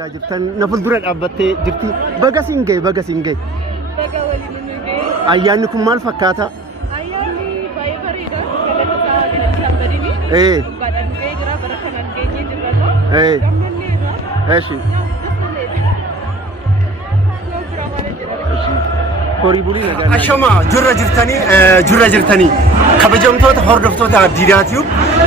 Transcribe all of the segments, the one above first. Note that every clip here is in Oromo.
argaa jirtan na fuuldura dhaabbattee jirti. Baga siin ga'e. Baga waliin nu ga'e. Ayyaanni kun maal fakkaata? Ayyaanni baay'ee bareeda. Galata badini. Baadhaan ga'ee jira. Bara kanaan geenyee jirra. Gammanne irraa. Eeshi. Horii bulii nagaa. Ashama jirra jirtanii kabajamtoota hordoftoota Diidaatiyu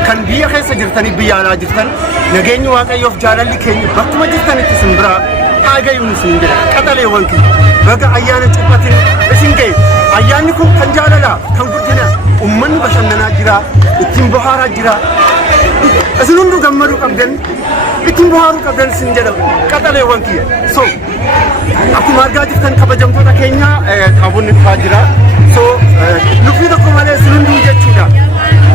kan biyya keessa jirtanii biyya alaa jirtan nageenyi waaqayyoof jaalalli keenya bakkuma jirtanitti isin biraa haa ga'uun isin jedha qaxaleewwan kiyya baga ayyaana cuphatiin isin ga'e ayyaanni kun kan jaalalaa kan guddina uummanni bashannanaa jira ittiin bohaaraa jira isin hunduu gammaduu qabdan ittiin bohaaruu qabdan isin jedha qaxaleewwan kiyya so akkuma argaa jirtan kabajamtoota keenya taabonni dhufaa jira so nufi tokko malee isin hunduu jechuudha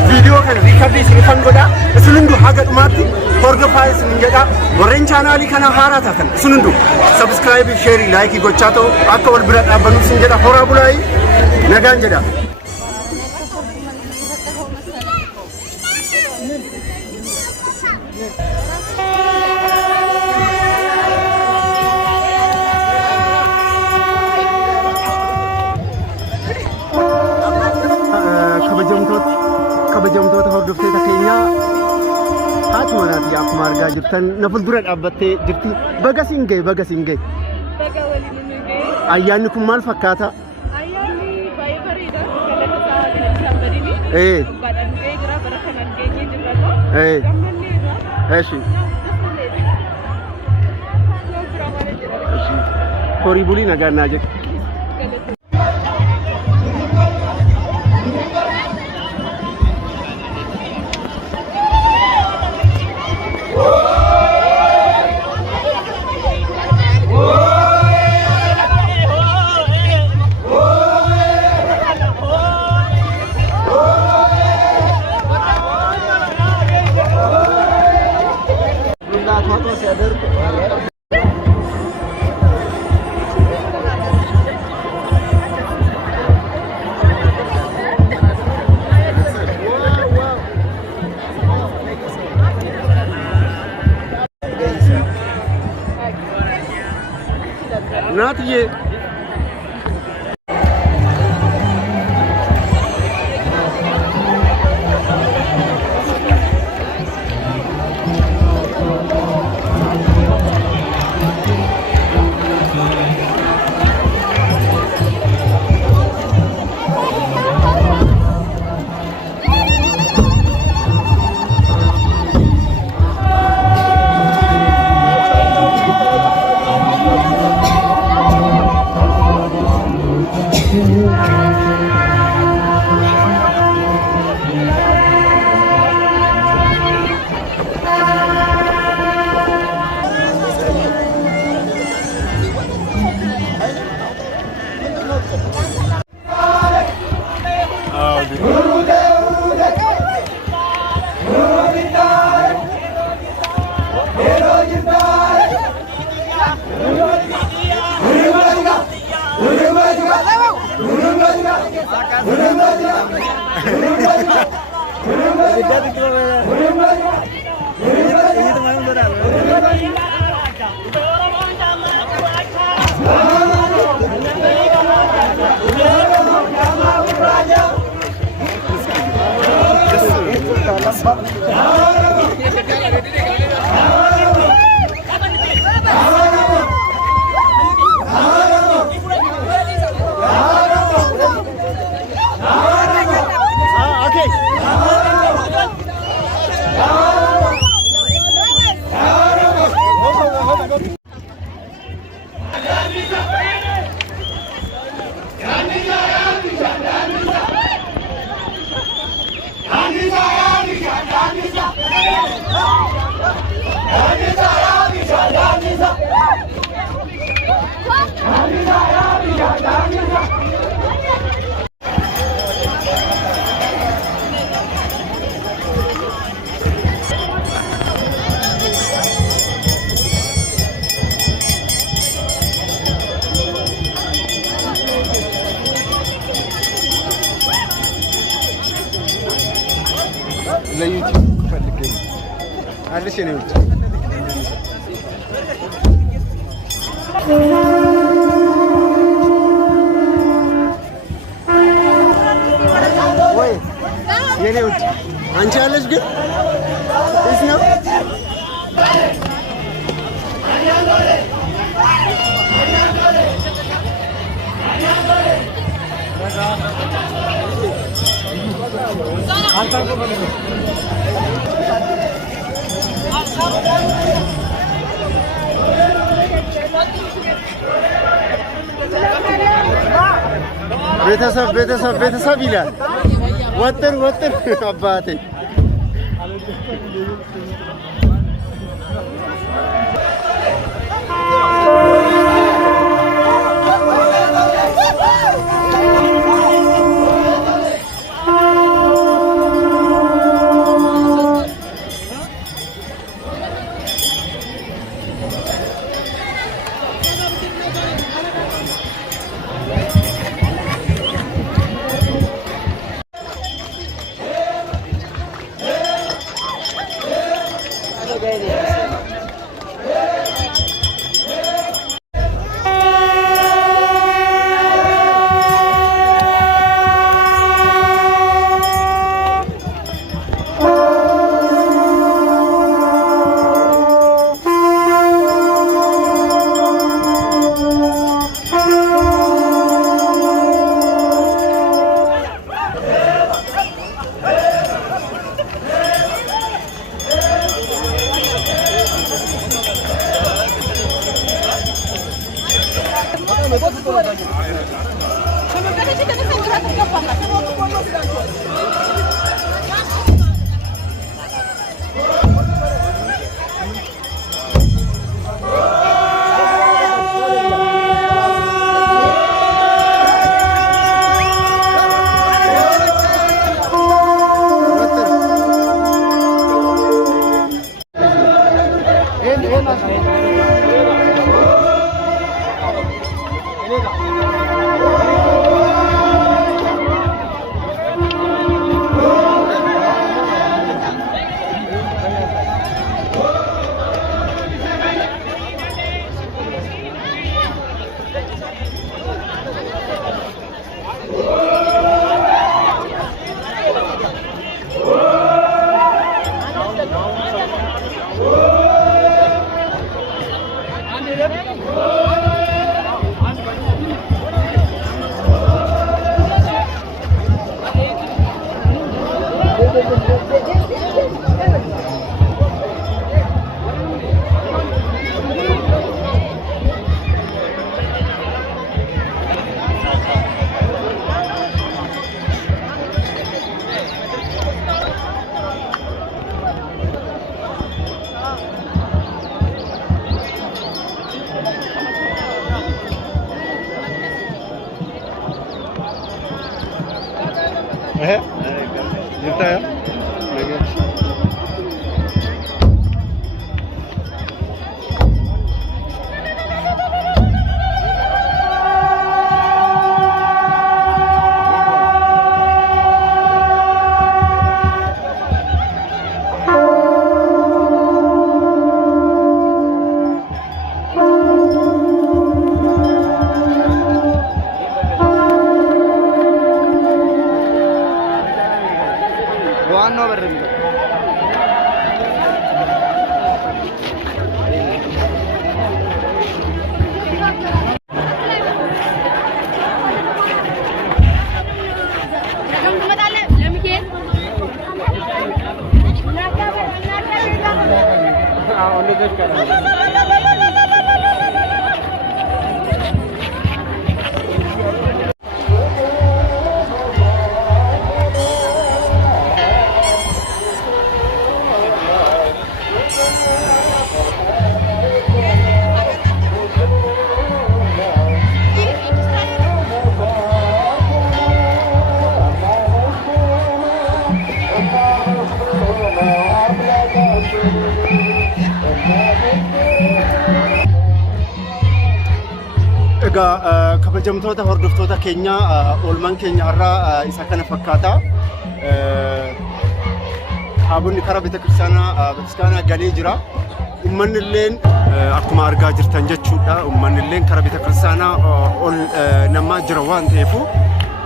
viidiyoo kana riikardii isin kan godha isin hunduu haga dhumaatti hordofaa isin jedha warreen chaanaalii kana haaraa taatan isin hunduu sabskraayibii sheerii laayikii gochaa ta'u akka wal bira dhaabbannu isin jedha horaa bulaayii nagaan jedha. kabajamtoota hordoftoota keenyaa haati manaati akkuma argaa jirtan na fuuldura dhaabbattee jirti. Baga siin ga'e. Baga waliin nu ga'e. Ayyaanni kun maal fakkaata? Ayyaanni baay'ee bareeda. Galata badini. Baadhaan ga'ee jira. Bara kanaan geenyee jirra. Gammanne irraa. Eeshi. Horii bulii nagaa naa jedhu. Not yet. ليوتيوب فلكين هذا شنو የኔ ውድ አንቺ አለሽ ግን እስ ነው ቤተሰብ ይላል። ወጥር አባቴ kabajamtoota hordoftoota keenya oolman keenya irraa isa kana fakkaata abunni karaa betekirstaanaa galee jira ummanni illeen akkuma argaa jirtan jechuudha ummanni illeen karaa betekirstaanaa ol nama jira waan ta'eef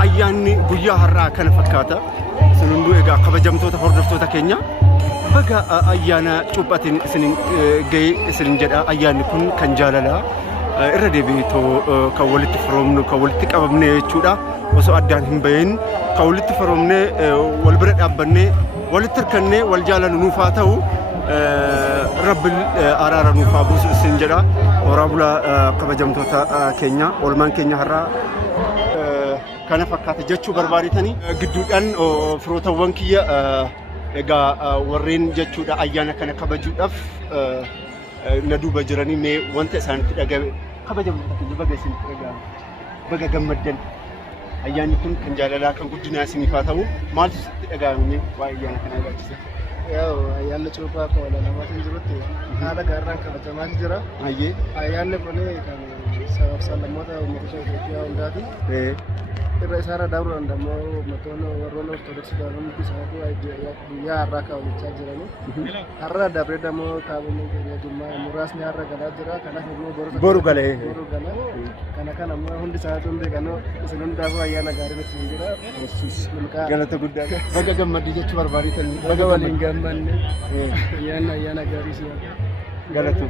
ayyaanni guyyaa har'aa kana fakkaata. Isin hunduu egaa kabajamtoota hordoftoota keenya baga ayyaana cuuphatiin isin ga'ee isin jedha. Ayyaanni kun kan jaalalaa irra deebi'ee kan walitti firoomnu kan walitti qabamne jechuudha. Osoo addaan hin bahin kan walitti firoomne wal bira dhaabbannee walitti hirkannee wal jaalanu nuuf haa ta'u. Rabbil araara nuuf haa buusu isin jedha. Horaa bulaa kabajamtoota keenya oolmaan keenya har'aa kana fakkaata jechuu barbaadetanii gidduudhaan firootawwan kiyya egaa warreen jechuudha ayyaana kana kabajuudhaaf na duuba jiranii mee wanta isaanitti dhaga'e kabajamtoota keenya baga isinitti dhaga'ame baga gammaddan ayyaanni kun kan jaalalaa kan guddinaa isiniif haa ta'u maaltu sitti dhaga'ame waa'ee ayyaana kana ilaalchisa? Ayyaanni cuuphaa akka wal namaatiin jirutti haala gaariidhaan kabajamaa jira. Ayyaanni kun kan sablammoota uummata Itoophiyaa hundaati. Irra isaarra dabaluudhaan immoo uummattoonni warroonni Ortodoksii hundi isaatu guyyaa har'aa kabajachaa jirani. Har'a dabree immoo kaabinii keenya Jimmaa muraasni har'a galaa jira. Kanaaf immoo boru galee. Kana immoo hundi isaatu hundi kanoo isin hundaafuu ayyaana gaarii isin jira. Galata guddaa. Baga gammaddii jechuu barbaadetanii. Baga waliin gammanne ayyaana gaarii si galatu.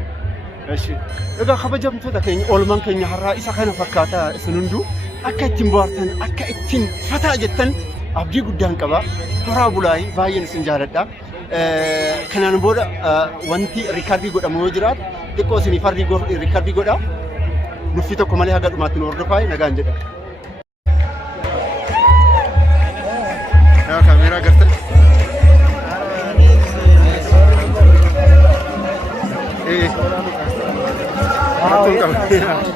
Egaa kabajamtoota keenya oolmaan keenya har'aa isa kana fakkaata isin hunduu akka ittiin bohaartan akka ittiin fataa jettan abdii guddaan qaba. Horaa bulaayii baay'een isin jaaladha. Kanaan booda wanti riikaardii godhamu yoo jiraatu xiqqoo isiniif riikaardii godha. Nuffii tokko malee haga dhumaatti nu hordofaa nagaan jedha. Yaa kaameeraa gartan. Kartuun qaba.